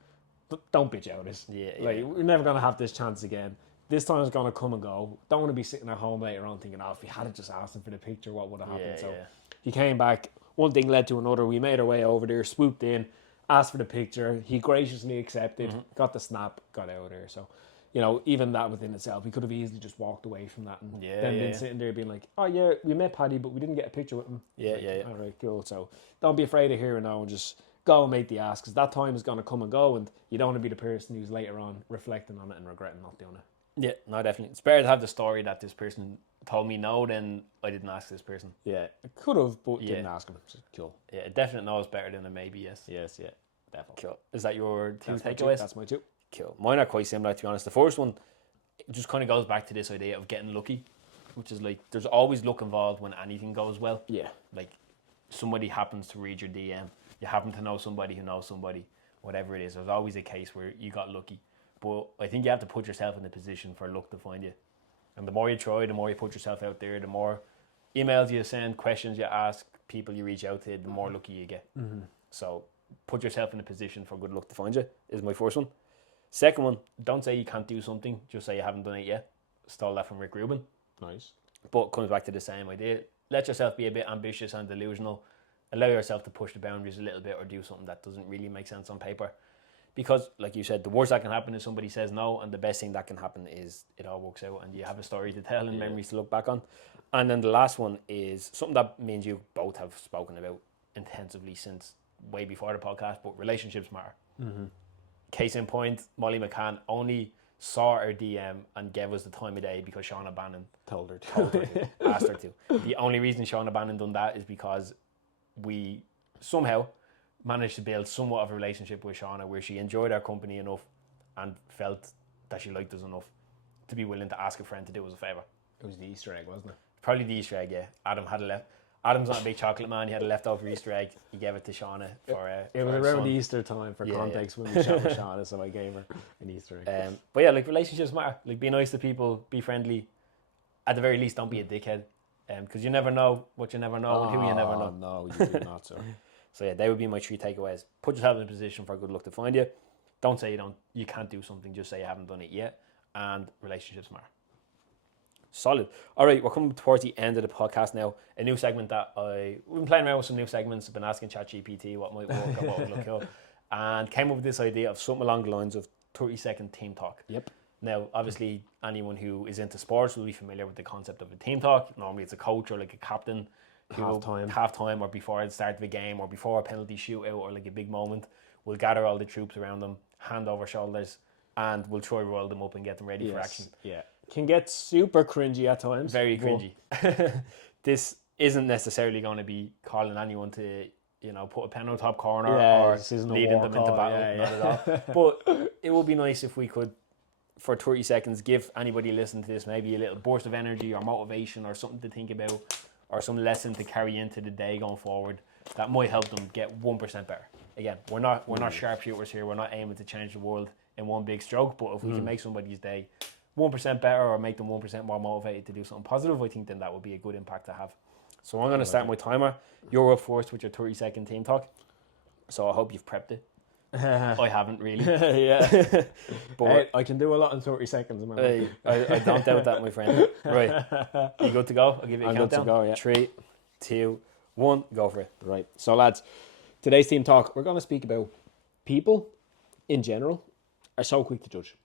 don't bitch out this. Yeah, Like, we're never going to have this chance again. This time is going to come and go. Don't want to be sitting at home later on thinking, if we had just asked him for the picture, what would have happened? So he came back. One thing led to another. We made our way over there, swooped in, asked for the picture. He graciously accepted, got the snap, got out of there. So, you know, even that within itself, he could have easily just walked away from that and then been sitting there being like, oh yeah, we met Paddy, but we didn't get a picture with him. All right, cool. So don't be afraid of hearing no and just go and make the ask, because that time is going to come and go, and you don't want to be the person who's later on reflecting on it and regretting not doing it. Yeah, no, definitely. It's better to have the story that this person told me no than I didn't ask this person. Yeah, could have, but didn't ask him. Cool. Yeah, a definite no is better than a maybe yes. Yes, yeah, definitely. Cool. Is that your two That's my takeaways? That's my two. Cool. Mine are quite similar, to be honest. The first one, it just kind of goes back to this idea of getting lucky, which is like, there's always luck involved when anything goes well. Yeah. Like, somebody happens to read your DM. You happen to know somebody who knows somebody. Whatever it is, there's always a case where you got lucky. But I think you have to put yourself in a position for luck to find you. And the more you try, the more you put yourself out there, the more emails you send, questions you ask, people you reach out to, the more lucky you get. Mm-hmm. So put yourself in a position for good luck to find you, is my first one. Second one, don't say you can't do something, just say you haven't done it yet. Stole that from Rick Rubin. Nice. But it comes back to the same idea. Let yourself be a bit ambitious and delusional. Allow yourself to push the boundaries a little bit or do something that doesn't really make sense on paper. Because, like you said, the worst that can happen is somebody says no, and the best thing that can happen is it all works out and you have a story to tell and memories to look back on. And then the last one is something that me and you both have spoken about intensively since way before the podcast, but relationships matter. Mm-hmm. Case in point, Molly McCann only saw our DM and gave us the time of day because Shauna Bannon told her to. Asked her to. The only reason Shauna Bannon done that is because we somehow managed to build somewhat of a relationship with Shauna where she enjoyed our company enough and felt that she liked us enough to be willing to ask a friend to do us a favour. It was the Easter egg, wasn't it? Probably the Easter egg, yeah. Adam's not a big chocolate man. He had a leftover Easter egg. He gave it to Shauna for it was around the Easter time for context when we shot with Shauna, so I gave her an Easter egg. But yeah, like, relationships matter. Like, be nice to people, be friendly. At the very least, don't be a dickhead. Because you never know what you never know and who you never know. No, you do not, sir. So yeah, they would be my three takeaways. Put yourself in a position for good luck to find you. Don't say you can't do something, just say you haven't done it yet. And relationships matter. Solid. All right, we're coming towards the end of the podcast now. A new segment that we've been playing around with some new segments. I've been asking ChatGPT what might work and what would look cool. And came up with this idea of something along the lines of 30-second team talk. Yep. Now, obviously, anyone who is into sports will be familiar with the concept of a team talk. Normally, it's a coach or like a captain. Half-time or before the start of a game or before a penalty shootout or like a big moment, we'll gather all the troops around them, hand over shoulders, and we'll try roll them up and get them ready for action. Yeah. Can get super cringy at times. Very cringy. This isn't necessarily going to be calling anyone to, put a pen on top corner or leading them into battle. Not at all. But it would be nice if we could, for 30 seconds, give anybody listening to this maybe a little burst of energy or motivation or something to think about, or some lesson to carry into the day going forward that might help them get 1% better. Again, we're not sharpshooters here. We're not aiming to change the world in one big stroke. But if we can make somebody's day 1% better or make them 1% more motivated to do something positive, I think then that would be a good impact to have. So I'm going to start my timer. You're up first with your 30-second team talk. So I hope you've prepped it. I haven't really. Yeah. But I can do a lot in 30 seconds. I don't doubt that, my friend. Right. You good to go? I'll give you a countdown. Good to go, yeah. 3, 2, 1, go for it. Right. So, lads, today's team talk, we're going to speak about people in general are so quick to judge.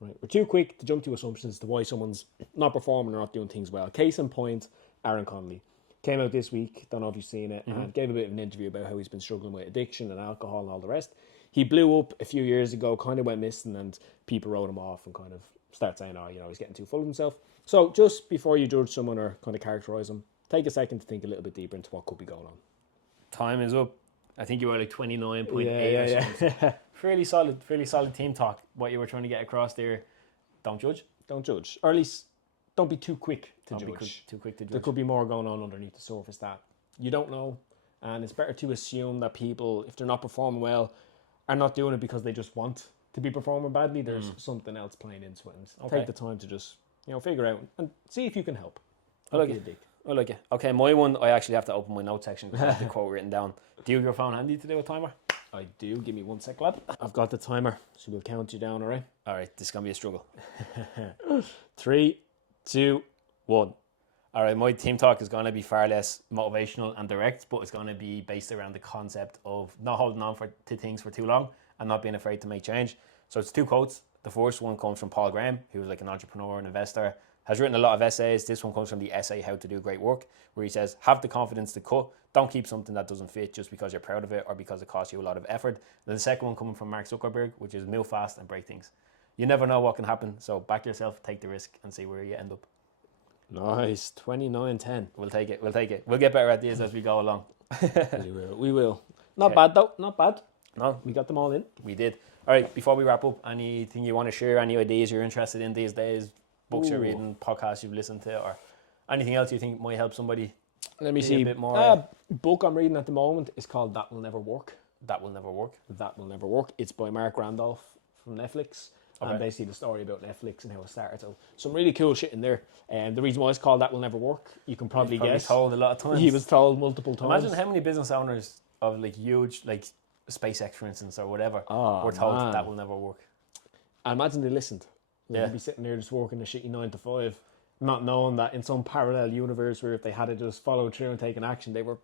Right. We're too quick to jump to assumptions to why someone's not performing or not doing things well. Case in point, Aaron Connolly. Came out this week, don't know if you've seen it, and gave a bit of an interview about how he's been struggling with addiction and alcohol and all the rest. He blew up a few years ago, kind of went missing, and people wrote him off and kind of start saying, he's getting too full of himself. So just before you judge someone or kind of characterise them, take a second to think a little bit deeper into what could be going on. Time is up. I think you were like 29.8 or something. Yeah. Fairly solid team talk. What you were trying to get across there, don't judge. Don't judge. Or at least don't be too quick to judge. Too quick to judge. There could be more going on underneath the surface that you don't know. And it's better to assume that people, if they're not performing well, are not doing it because they just want to be performing badly. There's something else playing into it. And take the time to just, figure out and see if you can help. I like it. Okay, my one, I actually have to open my note section because I have the quote written down. Do you have your phone handy to do a timer? I do. Give me 1 sec, lad. I've got the timer, so we'll count you down, all right? All right, this is going to be a struggle. 3, 2, 1. All right, my team talk is going to be far less motivational and direct, but it's going to be based around the concept of not holding on to things for too long and not being afraid to make change. So it's 2 quotes. The first one comes from Paul Graham, who's like an entrepreneur and investor, has written a lot of essays. This one comes from the essay How to Do Great Work, where he says, have the confidence to cut. Don't keep something that doesn't fit just because you're proud of it or because it costs you a lot of effort. And the second one coming from Mark Zuckerberg, which is move fast and break things. You never know what can happen, so back yourself, take the risk and see where you end up. Nice. 29-10. We'll take it. We'll get better at these as we go along. We will. Not bad, though. Not bad. No, We got them all in. we did. All right, before we wrap up, anything you want to share, any ideas you're interested in these days, books you're reading, podcasts you've listened to, or anything else you think might help somebody? Let me Be a see. bit more- Book I'm reading at the moment is called That Will Never Work. That will never work. That Will Never Work. It's by Mark Randolph from Netflix. Okay. And basically the story about Netflix and how it started. So some really cool shit in there. And the reason why it's called That Will Never Work, you can probably guess. Told a lot of times. He was told multiple times. Imagine how many business owners of like huge, like SpaceX, for instance, or whatever, Oh, were told man. that will never work. I imagine they listened. Yeah. They'd be sitting there just working a shitty 9 to 5, not knowing that in some parallel universe where if they had to just follow through and take an action, they were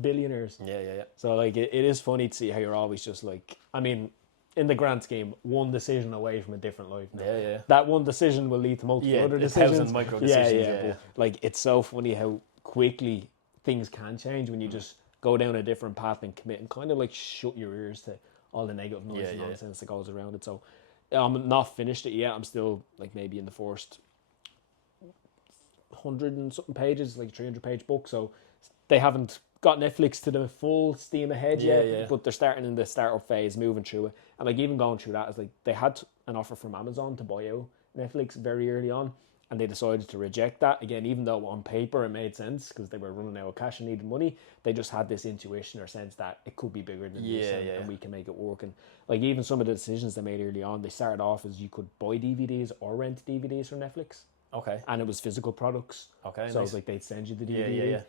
billionaires. Yeah. So like it is funny to see how you're always just like, I mean, in the grand scheme, one decision away from a different life. Now. Yeah. That one decision will lead to multiple other 1,000 decisions. micro decisions. Yeah. But, like it's so funny how quickly things can change when you just go down a different path and commit and kind of like shut your ears to all the negative noise and nonsense that goes around it. So I'm not finished it yet. I'm still like maybe in the first 100 and something pages, like 300-page book. So they haven't got Netflix to the full steam ahead yet, but they're starting in the startup phase, moving through it. And like even going through that is like they had an offer from Amazon to buy out Netflix very early on, and they decided to reject that. Again, even though on paper it made sense because they were running out of cash and needed money, they just had this intuition or sense that it could be bigger than this and we can make it work. And like even some of the decisions they made early on, they started off as you could buy DVDs or rent DVDs from Netflix. Okay. And it was physical products. Okay. So Nice. like they'd send you the DVD. Yeah.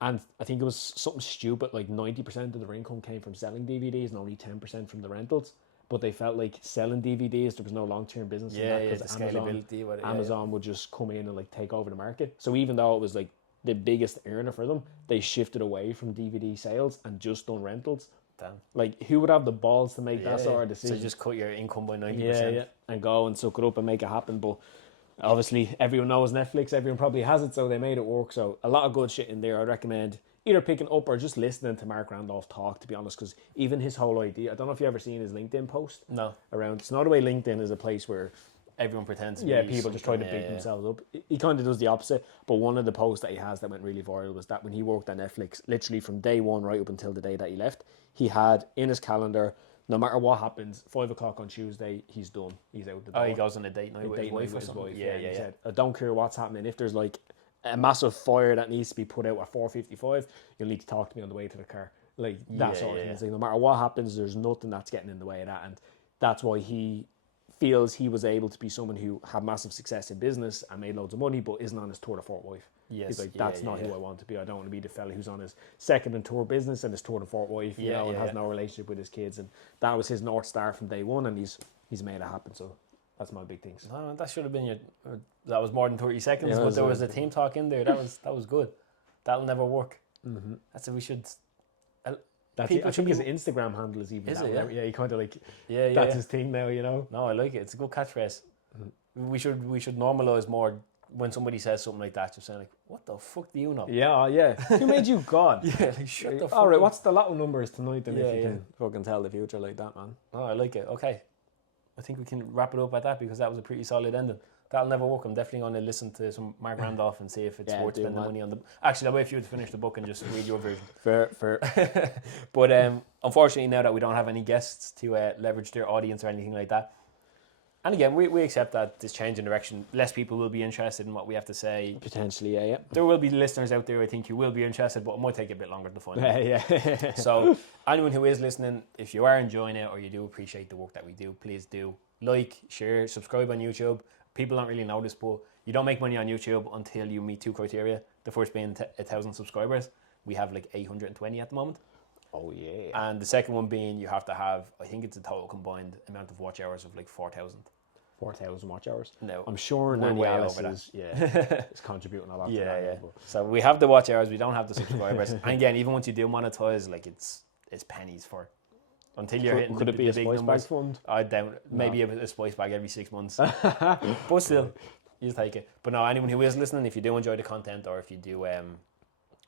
And I think it was something stupid, like 90% of their income came from selling DVDs and only 10% from the rentals. But they felt like selling DVDs, there was no long-term business in that The because scalability. Amazon would just come in and like take over the market. So even though it was like the biggest earner for them, they shifted away from DVD sales and just done rentals. Damn. Like who would have the balls to make that sort of decision? So just cut your income by 90%. Yeah, and go and suck it up and make it happen. But obviously everyone knows Netflix, everyone probably has it, so they made it work. So a lot of good shit in there. I'd recommend either picking up or just listening to Mark Randolph talk, to be honest, because even his whole idea, I don't know if you've ever seen his LinkedIn post. No. Around, it's not the way LinkedIn is a place where Everyone pretends to be people just try to something, big themselves up. He kind of does the opposite. But one of the posts that he has that went really viral was that when he worked at Netflix, literally from day one right up until the day that he left, he had in his calendar, no matter what happens, 5 o'clock on Tuesday, he's done. He's out the door. Oh, he goes on a date night with his wife or something. Yeah. He said, I don't care what's happening. If there's like a massive fire that needs to be put out at 4:55, you'll need to talk to me on the way to the car. Like that sort of thing. It's like, no matter what happens, there's nothing that's getting in the way of that. And that's why he feels he was able to be someone who had massive success in business and made loads of money, but isn't on his tour de Fort wife. Yes, He's like, that's not who I want to be. I don't want to be the fella who's on his second and tour business and his tour de Fort wife, and has no relationship with his kids. And that was his North Star from day one, and he's made it happen. So that's my big things. No, that should have been that was more than 30 seconds, Yeah, but there was a team talk in there. That was good. That'll never work. Mm-hmm. That's what we should. That's People I think should his Instagram handle is even Is that it, now. Yeah, he kind of like Yeah, that's his thing now, you know. No, I like it. It's a good catchphrase. We should normalize more when somebody says something like that. Just saying like, "What the fuck do you know?" Yeah. Who made you God? Yeah, like, shut the fuck All right, up. what's the lotto numbers tonight? Then if you Yeah. can fucking tell the future like that, man. Oh, I like it. Okay, I think we can wrap it up at that because that was a pretty solid ending. That'll never work. I'm definitely going to listen to some Mark Randolph and see if it's worth spending money on the. Actually, I'll wait for you to finish the book and just read your version. Fair. But unfortunately, now that we don't have any guests to leverage their audience or anything like that, and again, we accept that this change in direction, less people will be interested in what we have to say. Potentially, yeah. There will be listeners out there, I think, who will be interested, but it might take a bit longer to find. Yeah. So, anyone who is listening, if you are enjoying it or you do appreciate the work that we do, please do like, share, subscribe on YouTube. People don't really know this, but you don't make money on YouTube until you meet 2 criteria. The first being 1,000 subscribers. We have like 820 at the moment. Oh yeah. And the second one being you have to have, I think it's a total combined amount of watch hours of like 4,000. 4,000 watch hours. No, I'm sure we're Nanny way Alice over that. is contributing a lot to Yeah, that. yeah. But So we have the watch hours, we don't have the subscribers. And again, even once you do monetize, like it's pennies for until you're hitting could the, it be the a big spice numbers. bag fund? I doubt. Maybe a spice bag every 6 months. But still, you just take it. But no, anyone who is listening, if you do enjoy the content or if you do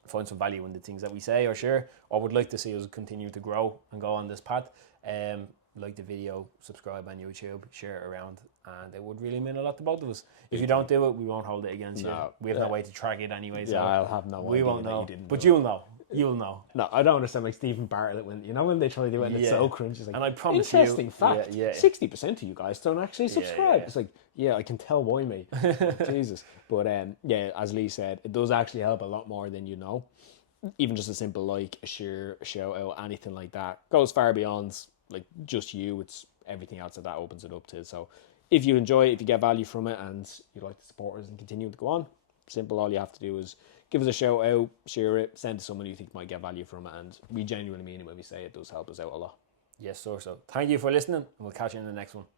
find some value in the things that we say or share, or would like to see us continue to grow and go on this path, like the video, subscribe on YouTube, share it around, and it would really mean a lot to both of us. If you don't do it, we won't hold it against you. We have no way to track it anyway. So Yeah, I'll have no we idea won't that know. you didn't But do you'll know. You'll know. No, I don't understand like Stephen Bartlett when they try to do it and it's so cringe. It's like, And I promise you, interesting fact, yeah. 60% of you guys don't actually subscribe. yeah. It's like, yeah, I can tell why, mate. Jesus. But yeah, as Lee said, it does actually help a lot more than you know. Even just a simple like, a share, a shout out, anything like that goes far beyond like just you. It's everything else that opens it up to. So if you enjoy it, if you get value from it and you'd like to support us and continue to go on, simple, all you have to do is give us a shout out, share it, send to someone you think might get value from it, and we genuinely mean it when we say it does help us out a lot. Yes, sir. So thank you for listening, and we'll catch you in the next one.